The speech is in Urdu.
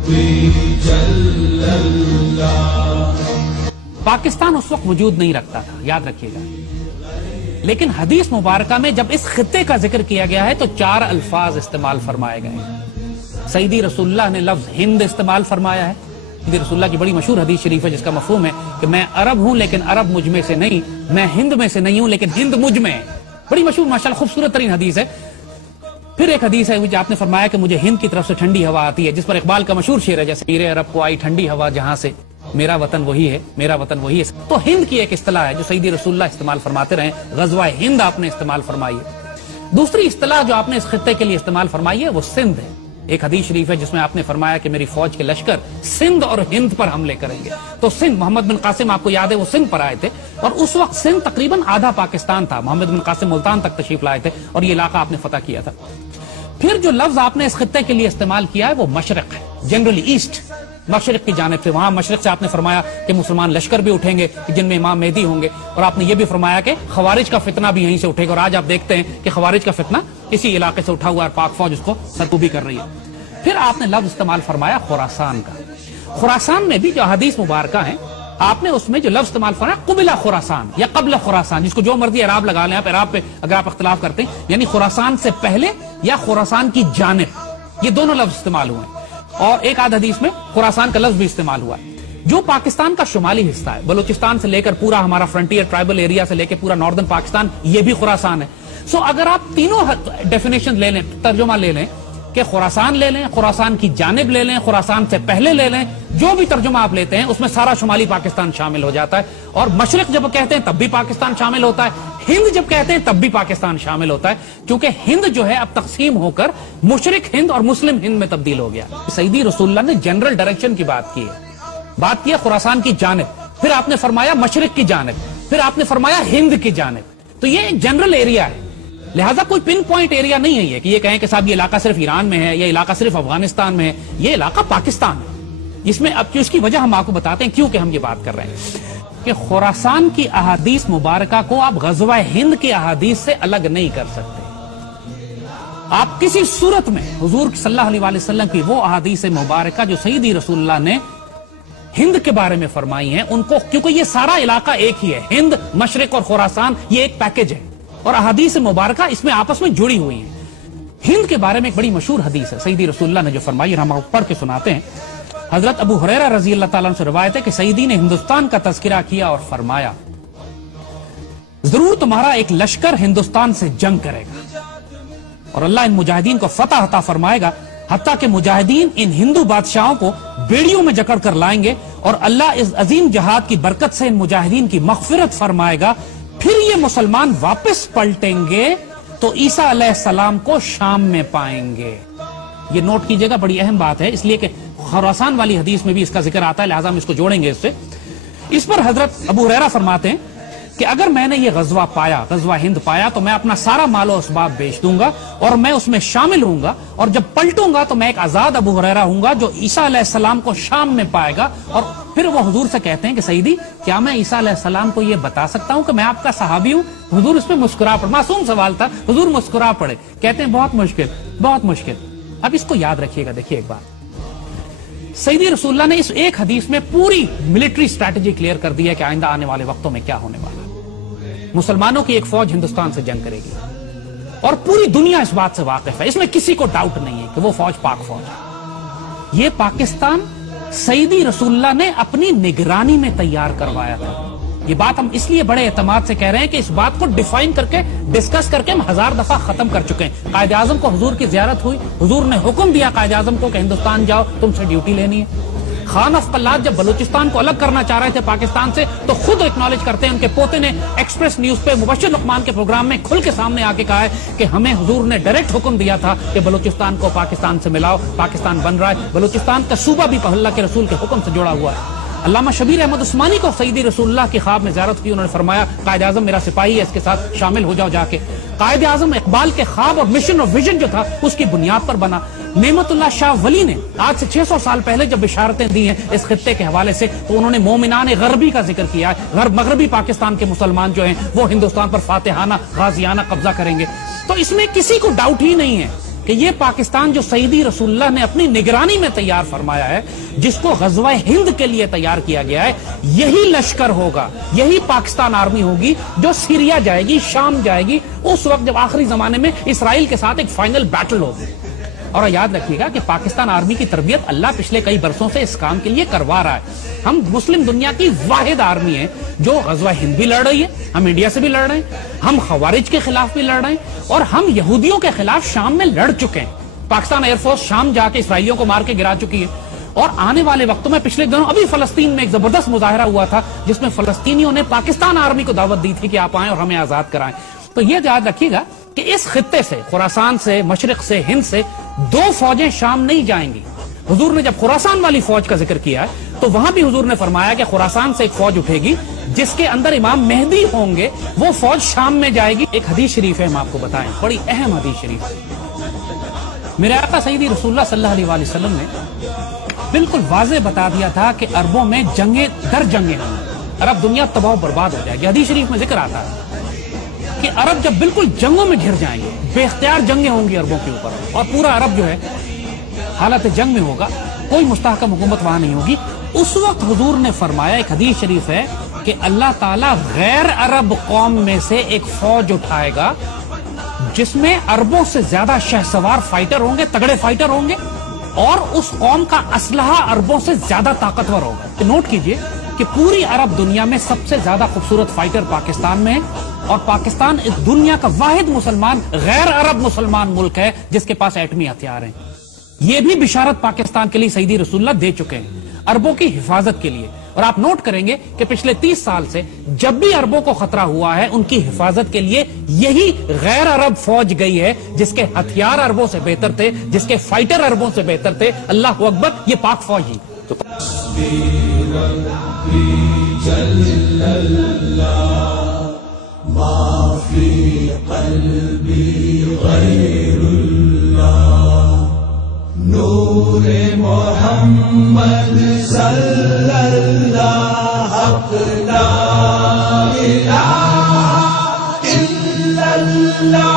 پاکستان اس وقت وجود نہیں رکھتا تھا، یاد رکھیے گا، لیکن حدیث مبارکہ میں جب اس خطے کا ذکر کیا گیا ہے تو 4 الفاظ استعمال فرمائے گئے ہیں۔ سیدی رسول اللہ نے لفظ ہند استعمال فرمایا ہے۔ سیدی رسول اللہ کی بڑی مشہور حدیث شریف ہے جس کا مفہوم ہے کہ میں عرب ہوں لیکن عرب مجھ میں سے نہیں، میں ہند میں سے نہیں ہوں لیکن ہند مجھ میں ہے۔ بڑی مشہور ماشاءاللہ خوبصورت ترین حدیث ہے۔ پھر ایک حدیث ہے جو آپ نے فرمایا کہ مجھے ہند کی طرف سے ٹھنڈی ہوا آتی ہے، جس پر اقبال کا مشہور شعر ہے جیسے پیر عرب کو آئی ٹھنڈی ہوا جہاں سے، میرا وطن وہی ہے، میرا وطن وہی ہے۔ تو ہند کی ایک اصطلاح ہے جو سیدی رسول اللہ استعمال فرماتے رہے، غزوہ ہند آپ نے استعمال فرمائی ہے۔ دوسری اصطلاح جو آپ نے اس خطے کے لیے استعمال فرمائی ہے وہ سندھ ہے۔ ایک حدیث شریف ہے جس میں آپ نے فرمایا کہ میری فوج کے لشکر سندھ اور ہند پر حملے کریں گے۔ تو سندھ، محمد بن قاسم آپ کو یاد ہے وہ سندھ پر آئے تھے، اور اس وقت سندھ تقریباً آدھا پاکستان تھا۔ محمد بن قاسم ملتان تک تشریف لائے تھے اور یہ علاقہ آپ نے فتح کیا تھا۔ پھر جو لفظ آپ نے اس خطے کے لیے استعمال کیا ہے وہ مشرق ہے، جنرلی ایسٹ، مشرق کی جانب سے۔ وہاں مشرق سے آپ نے فرمایا کہ مسلمان لشکر بھی اٹھیں گے جن میں امام مہدی ہوں گے، اور آپ نے یہ بھی فرمایا کہ خوارج کا فتنہ بھی یہیں سے اٹھے گا، اور آج آپ دیکھتے ہیں کہ خوارج کا فتنہ اسی علاقے سے اٹھا ہوا ہے، پاک فوج اس کو سرکوبی کر رہی ہے۔ پھر آپ نے لفظ استعمال فرمایا خراسان کا۔ خراسان میں بھی جو حدیث مبارکہ ہیں آپ نے اس میں جو لفظ استعمال فرمایا قبل خراسان یا قبل خراسان، جس کو جو مرضی اعراب لگا لیں آپ، اعراب پہ اگر آپ اختلاف کرتے ہیں، یعنی خراسان سے پہلے یا خراسان کی جانب، یہ دونوں لفظ استعمال ہوئے ہیں۔ اور ایک آدھ حدیث میں خراسان کا لفظ بھی استعمال ہوا ہے۔ جو پاکستان کا شمالی حصہ ہے، بلوچستان سے لے کر پورا ہمارا فرنٹیئر ٹرائبل ایریا سے لے کے پورا ناردرن پاکستان، یہ بھی خراسان ہے۔ سو اگر آپ تینوں ڈیفینیشن لے لیں، ترجمہ لے لیں کہ خراسان لے لیں، خراسان کی جانب لے لیں، خراسان سے پہلے لے لیں، جو بھی ترجمہ آپ لیتے ہیں اس میں سارا شمالی پاکستان شامل ہو جاتا ہے۔ اور مشرق جب کہتے ہیں تب بھی پاکستان شامل ہوتا ہے، ہند جب کہتے ہیں تب بھی پاکستان شامل ہوتا ہے، کیونکہ ہند جو ہے اب تقسیم ہو کر مشرق ہند اور مسلم ہند میں تبدیل ہو گیا۔ سیدی رسول اللہ نے جنرل ڈائریکشن کی بات کی ہے خراسان کی جانب، پھر آپ نے فرمایا مشرق کی جانب، پھر آپ نے فرمایا ہند کی جانب۔ تو یہ ایک جنرل ایریا ہے، لہٰذا کوئی پن پوائنٹ ایریا نہیں ہے یہ کہ یہ کہیں کہ صاحب یہ علاقہ صرف ایران میں ہے یا علاقہ صرف افغانستان میں ہے، یہ علاقہ پاکستان ہے۔ اس میں اب اس کی وجہ ہم آپ کو بتاتے ہیں کیوں کہ ہم یہ بات کر رہے ہیں کہ خراسان کی احادیث مبارکہ کو آپ غزوہ ہند کی احادیث سے الگ نہیں کر سکتے۔ آپ کسی صورت میں حضور صلی اللہ علیہ وسلم کی وہ احادیث مبارکہ جو سیدی رسول اللہ نے ہند کے بارے میں فرمائی ہیں ان کو، کیونکہ یہ سارا علاقہ ایک ہی ہے، ہند، مشرق اور خراسان یہ ایک پیکج ہے، اور احادیث مبارکہ اس میں آپس میں جڑی ہوئی ہیں۔ ہند کے بارے میں ایک بڑی مشہور حدیث ہے سیدی رسول اللہ نے جو فرمائی، ہم پڑھ کے سناتے ہیں۔ حضرت ابو ہریرہ رضی اللہ تعالیٰ عنہ سے روایت ہے کہ سیدی نے ہندوستان کا تذکرہ کیا اور فرمایا ضرور تمہارا ایک لشکر ہندوستان سے جنگ کرے گا اور اللہ ان مجاہدین کو فتح عطا فرمائے گا، حتیٰ کہ مجاہدین ان ہندو بادشاہوں کو بیڑیوں میں جکڑ کر لائیں گے، اور اللہ اس عظیم جہاد کی برکت سے ان مجاہدین کی مغفرت فرمائے گا۔ پھر یہ مسلمان واپس پلٹیں گے تو عیسیٰ علیہ السلام کو شام میں پائیں گے۔ یہ نوٹ کیجئے گا، بڑی اہم بات ہے، اس لیے کہ خراسان والی حدیث میں بھی اس کا ذکر آتا ہے، لہٰذا ہم اس کو جوڑیں گے اس سے۔ اس پر حضرت ابو ہریرہ فرماتے ہیں کہ اگر میں نے یہ غزوہ پایا، غزوہ ہند پایا، تو میں اپنا سارا مال و اسباب بیچ دوں گا اور میں اس میں شامل ہوں گا، اور جب پلٹوں گا تو میں ایک آزاد ابو ہریرہ ہوں گا جو عیسیٰ علیہ السلام کو شام میں پائے گا۔ اور پھر وہ حضور سے کہتے ہیں کہ سیدی کیا میں عیسیٰ علیہ السلام کو یہ بتا سکتا ہوں کہ میں آپ کا صحابی ہوں؟ حضور اس پہ مسکرا پڑے، معصوم سوال تھا، حضور مسکرا پڑے، کہتے ہیں بہت مشکل، بہت مشکل۔ اب اس کو یاد رکھیے گا، دیکھیے ایک بات، سیدی رسول اللہ نے اس ایک حدیث میں پوری ملٹری سٹریٹجی کلیئر کر دی ہے کہ آئندہ آنے والے وقتوں میں کیا ہونے والا ہے۔ مسلمانوں کی ایک فوج ہندوستان سے جنگ کرے گی اور پوری دنیا اس بات سے واقف ہے، اس میں کسی کو ڈاؤٹ نہیں ہے کہ وہ فوج پاک فوج ہے۔ یہ پاکستان سیدی رسول اللہ نے اپنی نگرانی میں تیار کروایا تھا۔ یہ بات ہم اس لیے بڑے اعتماد سے کہہ رہے ہیں کہ اس بات کو ڈیفائن کر کے، ڈسکس کر کے ہم 1000 دفعہ ختم کر چکے ہیں۔ قائد اعظم کو حضور کی زیارت ہوئی، حضور نے حکم دیا قائد اعظم کو کہ ہندوستان جاؤ، تم سے ڈیوٹی لینی ہے۔ خان آف قلات جب بلوچستان کو الگ کرنا چاہ رہے تھے پاکستان سے تو خود اکنالج کرتے ہیں، ان کے پوتے نے ایکسپریس نیوز پہ مبشر لقمان کے پروگرام میں کھل کے سامنے آ کے کہا ہے کہ ہمیں حضور نے ڈائریکٹ حکم دیا تھا کہ بلوچستان کو پاکستان سے ملاؤ، پاکستان بن رہا ہے، بلوچستان کا صوبہ بھی اللہ کے رسول کے حکم سے جڑا ہوا ہے۔ علامہ شبیر احمد عثمانی کو سیدی رسول اللہ کی خواب میں زیارت کی، انہوں نے فرمایا قائد اعظم میرا سپاہی ہے، اس کے ساتھ شامل ہو جاؤ جا کے۔ قائد اعظم اقبال کے خواب اور مشن اور ویژن جو تھا اس کی بنیاد پر بنا۔ نعمت اللہ شاہ ولی نے آج سے 600 سال پہلے جب بشارتیں دی ہیں اس خطے کے حوالے سے تو انہوں نے مومنان غربی کا ذکر کیا ہے، مغربی پاکستان کے مسلمان جو ہیں وہ ہندوستان پر فاتحانہ غازیانہ قبضہ کریں گے۔ تو اس میں کسی کو ڈاؤٹ ہی نہیں ہے کہ کہ یہ پاکستان جو سیدی رسول اللہ نے اپنی نگرانی میں تیار فرمایا ہے، جس کو غزوہ ہند کے لیے تیار کیا گیا ہے، یہی لشکر ہوگا، یہی پاکستان آرمی ہوگی جو سیریا جائے گی، شام جائے گی، اس وقت جب آخری زمانے میں اسرائیل کے ساتھ ایک فائنل بیٹل ہوگی۔ اور یاد رکھیے گا کہ پاکستان آرمی کی تربیت اللہ پچھلے کئی برسوں سے اس کام کے لیے کروا رہا ہے۔ ہم مسلم دنیا کی واحد آرمی ہیں جو غزوہ ہند بھی لڑ رہی ہے، ہم انڈیا سے بھی لڑ رہے ہیں، ہم خوارج کے خلاف بھی لڑ رہے ہیں، اور ہم یہودیوں کے خلاف شام میں لڑ چکے ہیں۔ پاکستان ایئر فورس شام جا کے اسرائیلیوں کو مار کے گرا چکی ہے، اور آنے والے وقتوں میں پچھلے دنوں ابھی فلسطین میں ایک زبردست مظاہرہ ہوا تھا جس میں فلسطینیوں نے پاکستان آرمی کو دعوت دی تھی کہ آپ آئیں اور ہمیں آزاد کرائیں۔ تو یہ یاد رکھیے گا کہ اس خطے سے، خراسان سے، مشرق سے، ہند سے 2 فوجیں شام نہیں جائیں گی۔ حضور نے جب خراسان والی فوج کا ذکر کیا ہے تو وہاں بھی حضور نے فرمایا کہ خراسان سے ایک فوج اٹھے گی جس کے اندر امام مہدی ہوں گے، وہ فوج شام میں جائے گی۔ ایک حدیث شریف ہے، ہم آپ کو بتائیں، بڑی اہم حدیث شریف ہے۔ میرے آقا سیدی رسول اللہ صلی اللہ علیہ وآلہ وسلم نے بالکل واضح بتا دیا تھا کہ عربوں میں جنگیں در جنگیں ہوں، عرب دنیا تباہ و برباد ہو جائے گی۔ حدیث شریف میں ذکر آتا ہے کہ عرب جب بالکل جنگوں میں گھر جائیں گے، بے اختیار جنگیں ہوں گی عربوں کے اوپر، اور پورا عرب جو ہے حالت جنگ میں ہوگا، کوئی مستحکم حکومت وہاں نہیں ہوگی۔ اس وقت حضور نے فرمایا، ایک حدیث شریف ہے کہ اللہ تعالیٰ غیر عرب قوم میں سے ایک فوج اٹھائے گا جس میں عربوں سے زیادہ شہسوار فائٹر ہوں گے، تگڑے فائٹر ہوں گے، اور اس قوم کا اسلحہ عربوں سے زیادہ طاقتور ہوگا۔ نوٹ کیجئے کہ پوری عرب دنیا میں سب سے زیادہ خوبصورت فائٹر پاکستان میں ہے، اور پاکستان اس دنیا کا واحد مسلمان غیر عرب مسلمان ملک ہے جس کے پاس ایٹمی ہتھیار ہیں۔ یہ بھی بشارت پاکستان کے لیے سیدی رسول اللہ دے چکے ہیں عربوں کی حفاظت کے لیے۔ اور آپ نوٹ کریں گے کہ پچھلے 30 سال سے جب بھی عربوں کو خطرہ ہوا ہے، ان کی حفاظت کے لیے یہی غیر عرب فوج گئی ہے جس کے ہتھیار عربوں سے بہتر تھے، جس کے فائٹر عربوں سے بہتر تھے۔ اللہ اکبر، یہ پاک فوج ہی تو ما فی قلبی غیر اللہ نور محمد صلی اللہ حق لا الہ الا اللہ